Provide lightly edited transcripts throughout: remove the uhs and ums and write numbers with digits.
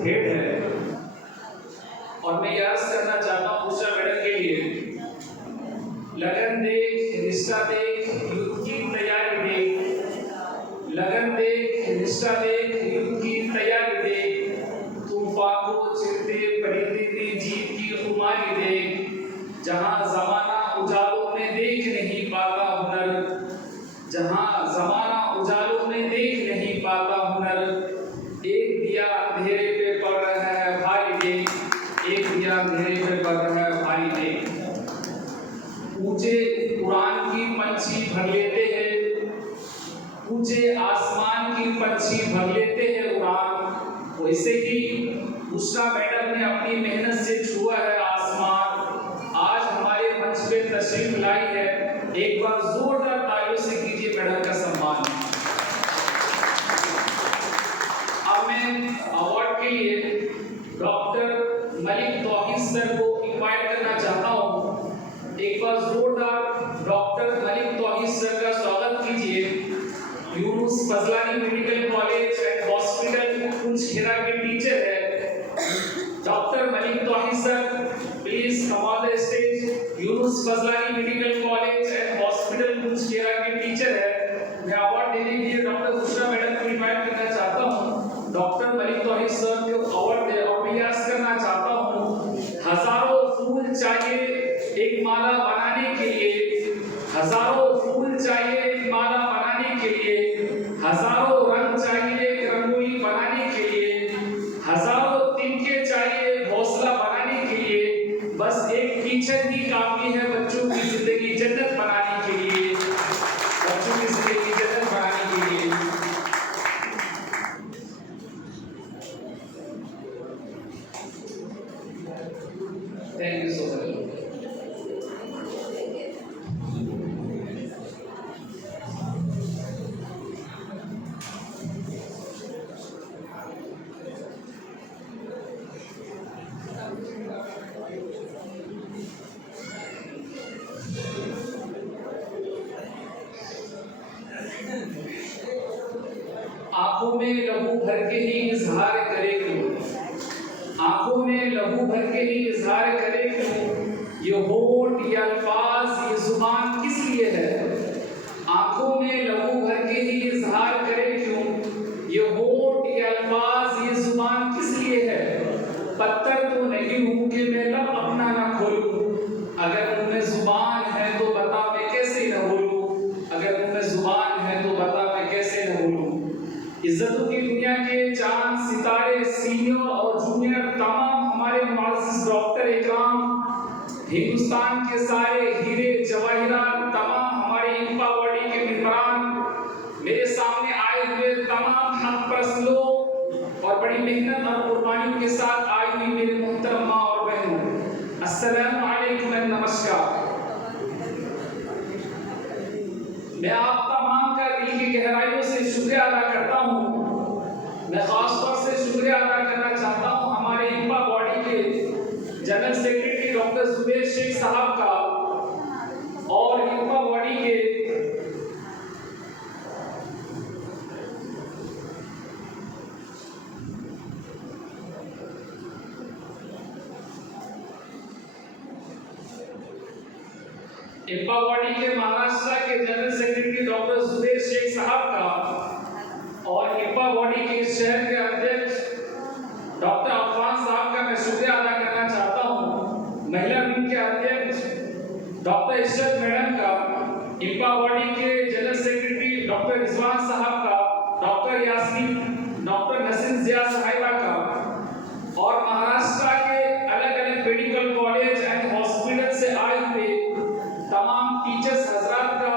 Head है और मैं याद करना चाहता हूँ उषा मैडम के लिए, लगन देख रिश्ता देख युद्ध की तैयारी देख, लगन देख रिश्ता देख युद्ध की तैयारी देख, तूफान को चिरते परिणति जीत की खुमारी देख, जहां जमाना उजालों में देख नहीं पाता हुनर, जहां जमाना उजालों में देख नहीं पाता हुनर, एक दिया अंधेरे पे पड़ रहा है भारी देख, एक दिया अंधेरे पे पड़ रहा है भारी देख। ऊंचे उड़ान की पंछी भर लेते हैं, ऊंचे आसमान की पंछी भर लेते हैं उड़ान, वैसे ही उषा मैडम ने अपनी मेहनत से छुआ है आसमान, आज हमारे मंच पे तशरीफ लाई है। एक बार जोरदार तालियों से कीजिए मैडम का सम्मान। अब मैं अवार्ड के लिए डॉक्टर मलिक तौहीद सर को इनवाइट करना चाहता हूँ। एक बार जोरदार डॉक्टर मलिक तौहीद सर का स्वागत कीजिए। Yunus Fazlani medical college and hospital Kunjkheda के टीचर है doctor Malik Tauheed sir, please come on the stage. Yunus Fazlani medical college and hospital Kunjkheda के टीचर है। मैं अवार्ड देने के लिए डॉक्टर उषा मैडम को इनवाइट करना चाहता हूँ। डॉक्टर मलिक तौहीद सर को अवार्ड दे और प्रयास करना चाहता हूँ। हजारों फूल चाहिए एक माला बनाने के लिए, हजारों फूल चाहिए एक माला बनाने के लिए, हजारों रंग चाहिए एक रंगोली बनाने के लिए, हजारों तिनके चाहिए हौसला बनाने के लिए, बस एक टीचर ही काफी है बच्चों की जिंदगी जन्नत बनाने के लिए, बच्चों की जिंदगी जन्नत बनाने के लिए। Thank you so much. आंखों में लहू भर के ही इजहार करे क्यों, आंखों में लहू भर के ही इजहार करे क्यों, ये होठ ये अल्फाज ये जुबान किस लिए है, आंखों में लहू भर के ही इजहार करे क्यों, ये होठ ये अल्फाज ये जुबान किस लिए है, पत्थर तो नहीं हूं कि मैं लब अपना ना खोलूं, अगर मुंह में जुबान है तो बता मैं कैसे न बोलूं, अगर मुंह में जुबान है तो बता मैं कैसे न बोलूं। इज्जतों की दुनिया के चांद सितारे सीनियर और जूनियर तमाम हमारे मुअज़्ज़िज़ डॉक्टर इकराम, हिंदुस्तान के सारे हीरे जवाहिरात, तमाम हमारे इंपा बॉडी के मेंबरान, मेरे सामने आए हुए तमाम हक परस्त लोग और बड़ी मेहनत और कुर्बानियों के साथ आई हुई मेरे मोहतरम माँ और बहनों, अस्सलामु अलैकुम, नमस्कार। मैं आप तमाम का दिल की गहराइयों से शुक्रिया अदा करता हूँ। मैं खास तौर से शुक्रिया अदा करना चाहता हूँ हमारे इंपा बॉडी के general secretary doctor Zubair Shaikh साहब का और इंपा बॉडी के इंपा बॉडी के महाराष्ट्र के general secretary doctor Zubair Shaikh साहब का और इंपा बॉडी के शहर के अध्यक्ष डॉक्टर अफान साहब का मैं शुक्रिया अदा करना चाहता हूँ। महिला विंग के अध्यक्ष डॉक्टर इशरत मैडम का, इंपा बॉडी के जनरल सेक्रेटरी डॉक्टर रिजवान साहब का, डॉक्टर यास्मीन, डॉक्टर नसीम जिया साहिबा का और महाराष्ट्र के अलग अलग मेडिकल कॉलेज एंड हॉस्पिटल से आए हुए तमाम टीचर्स हजरात का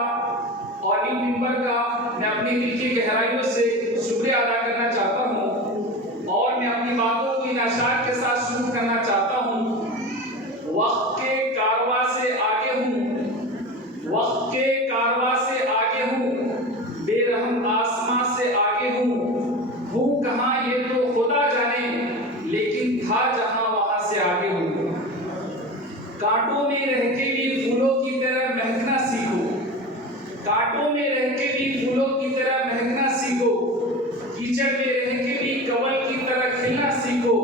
और टीम मेंबर का मैं अपनी दिल की गहराइयों से शुक्रिया अदा करना चाहता हूँ और मैं अपनी बातों को इन अशार के साथ शुरू करना चाहता हूँ। वक्त के कारवां से आगे हूँ, वक्त के कारवां से आगे हूँ, बेरहम आसमां से आगे हूँ कहाँ ये तो खुदा जाने, लेकिन था जहाँ वहाँ से आगे हूँ। कांटों में रह के भी फूलों की तरह महकना सीखो, कांटों में रह के भी फूलों की तरह महकना सीखो, कीचड़ में रह के भी कमल की तरह खिलना सीखो,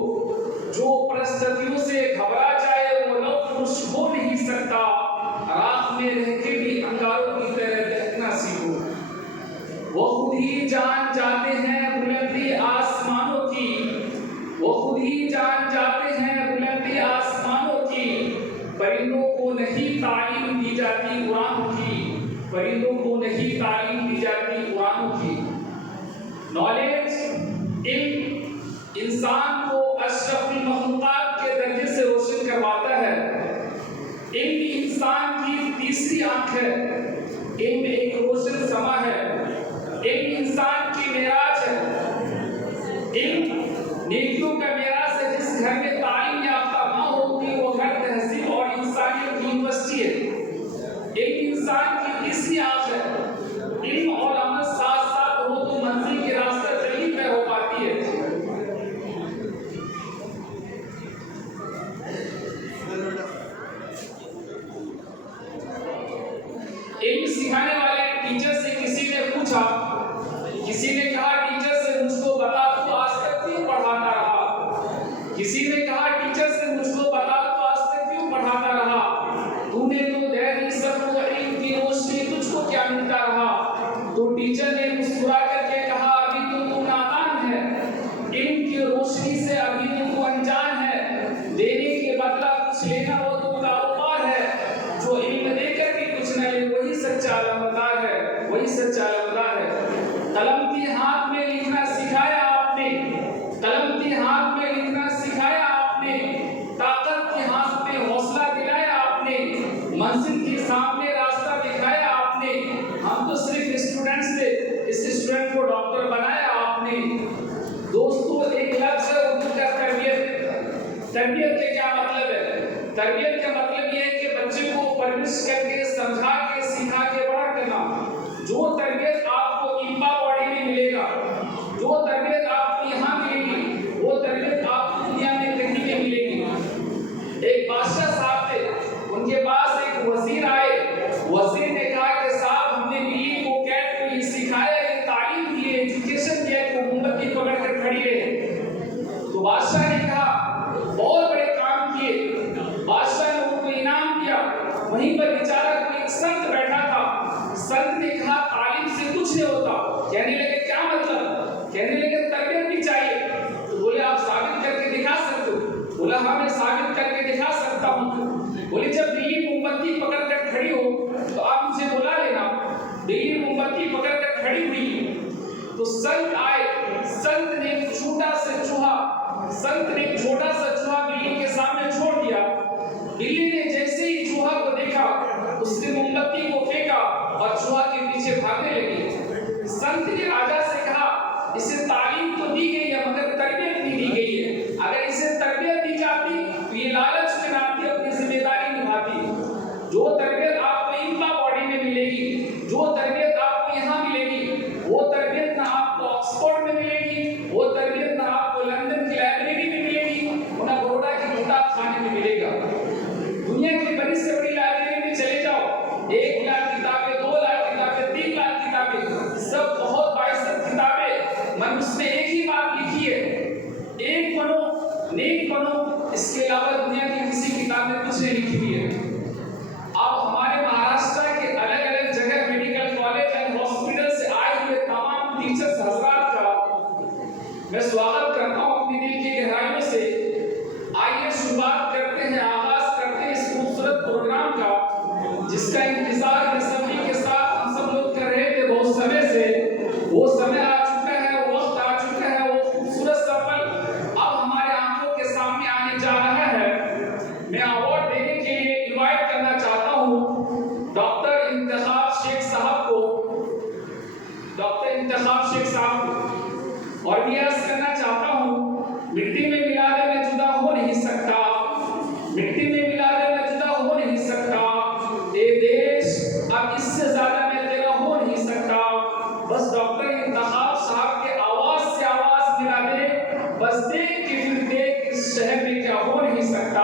इंसान को अशरफुल मखलूकात के दर्जे से रोशन करवाता है। इल्म इंसान की तीसरी आंख है, इल्म एक रोशन समा है, इल्म इंसान की मेराज है, इल्म नेकियों का मेराज है। जिस घर में तालीम याफ्ता माँ होती वो घर तहजीब और इंसानियत की यूनिवर्सिटी है। इल्म इंसान की तीसरी आंख है, इल्म और अमल साथ साथ हो तो मंजिल के रास्ते तय तय हो पाती है। इल्म सिखाने वाले टीचर से किसी ने पूछा, किसी ने कहा टीचर से मुझको बता तू आज तक क्यों पढ़ाता रहा। किसी ने कहा टीचर से मुझको बता तू आज तक क्यों पढ़ाता रहा। तूने तो दैनी सबको इल्म की रोशनी तुझको क्या मिलता रहा। तो टीचर ने मुस्कुरा करके कहा अभी तो तू नादान है, इल्म की रोशनी से अभी तो तू अनजान है। देने के बदला कुछ लेना वो तो कारोबार है। जो इल्म देकर भी कुछ न ले वही सच्चा अलमदार है, वही सच्चा अलमदार है। कलम के हाथ में लिखना सिखाया आपने, कलम के हाथ में लिखना सिखाया आपने, ताकत के हाथ में हौसला दिलाया आपने, मंजिल के सामने रास्ता दिखाया आपने। हम तो सिर्फ स्टूडेंट्स थे, इस स्टूडेंट को डॉक्टर बनाया आपने। दोस्तों एक लफ्ज़ है उर्दू का तरबियत। तरबियत के क्या मतलब है? तरबियत का मतलब यह है कि बच्चे को परवरिश करके समझा के सिखा के बड़ा करना। जो तरबियत आपको इम्पा बॉडी में मिलेगा, जो तरबियत आपको यहाँ मिलेगी, वो तरबियत आपको दुनिया में कहीं नहीं मिलेगी। एक बादशाह साहब थे, उनके पास एक वजीर आए। वजीर ने कहा कि साहब हमने बिल्ली को कैट को ये सिखाया, ये तालीम दी है, एजुकेशन दिया है कि मोमबत्ती पकड़ कर खड़ी रहे। तो बादशाह ने कहा बहुत बड़े काम किए। बादशाह ने उनको इनाम दिया। वहीं पर बेचारा कोई एक संत बैठा था। संत ने कहा तालीम से कुछ नहीं होता। कहने लगे क्या मतलब? कहने लगे तरबियत भी चाहिए। तो बोले आप साबित करके दिखा सकते हो? बोला हाँ मैं साबित करके दिखा सकता हूँ। बोले जब बिल्ली मोमबत्ती पकड़ कर खड़ी हो तो आप मुझे बुला लेना। बिल्ली मोमबत्ती पकड़ कर खड़ी हुई तो संत आए। संत ने छोटा सा चूहा बिल्ली के सामने छोड़ दिया। बिल्ली ने जैसे ही चूहा को देखा उसने मोमबत्ती को फेंका और चूहा के पीछे भागने लगी। संत ने राजा से कहा इसे तालीम तो दी गई है मगर तरबियत नहीं दी गई है। अगर इसे तरबियत दी जाती तो ये लालच में आती, अपनी जिम्मेदारी निभाती। जो तरबियत आपको इम्पा बॉडी में मिलेगी, जो तरबियत आपको यहाँ मिलेगी, वो तरबियत ना आपको ऑक्सफोर्ड में मिलेगी, वो तरबियत ना आपको लंदन की लाइब्रेरी में मिलेगी, ना बड़ौदा की किताब खाने में मिलेगा। दुनिया की बड़ी से बड़ी लाइब्रेरी में चले जाओ, 1 लाख किताबें, 2 लाख किताबें, 3 लाख किताबें, सब बहुत बाइसर किताबें, मन उसमें एक ही बात लिखी है, एक बनो नेक बनो। इसके अलावा दुनिया की किसी किताब में कुछ नहीं लिखी हुई है। अब हमारे महाराष्ट्र के अलग अलग जगह मेडिकल कॉलेज एंड हॉस्पिटल से आए हुए तमाम टीचर्स हजरात का मैं स्वागत करता हूँ अपनी दिल की गहराइयों से। आइए शुरुआत करते हैं, आगाज करते हैं इस खूबसूरत प्रोग्राम का जिसका इंतजार बेसब्री के साथ हम सब लोग कर रहे थे बहुत समय से। वो समय आ चुका है, वो वक्त आ चुका है, वो खूबसूरत सफल अब हमारे आंखों के सामने आने जा रहा है। मैं अवार्ड देने के लिए इनवाइट करना चाहता हूँ डॉक्टर इंतखाब शेख साहब को, डॉक्टर इंतखाब शेख साहब को, और भी अर्ज करना चाहता हूँ मिट्टी में मिला दे मैं जुदा हो नहीं सकता, मिट्टी में मिला दे मैं जुदा हो नहीं सकता, ए देश अब इससे ज्यादा मैं तेरा हो नहीं सकता। बस डॉक्टर इंतखाब साहब के आवाज से आवाज मिला दे, बस देख के फिर देख इस शहर में क्या हो नहीं सकता।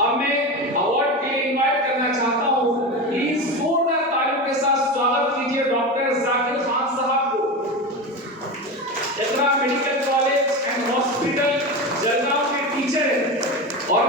अब मैं अवार्ड के लिए इनवाइट करना चाहता हूँ, प्लीज जोरदार तालियों के साथ स्वागत कीजिए डॉक्टर जाकिर खान साहब को। Iqra medical college and hospital Jalgaon के टीचर हैं और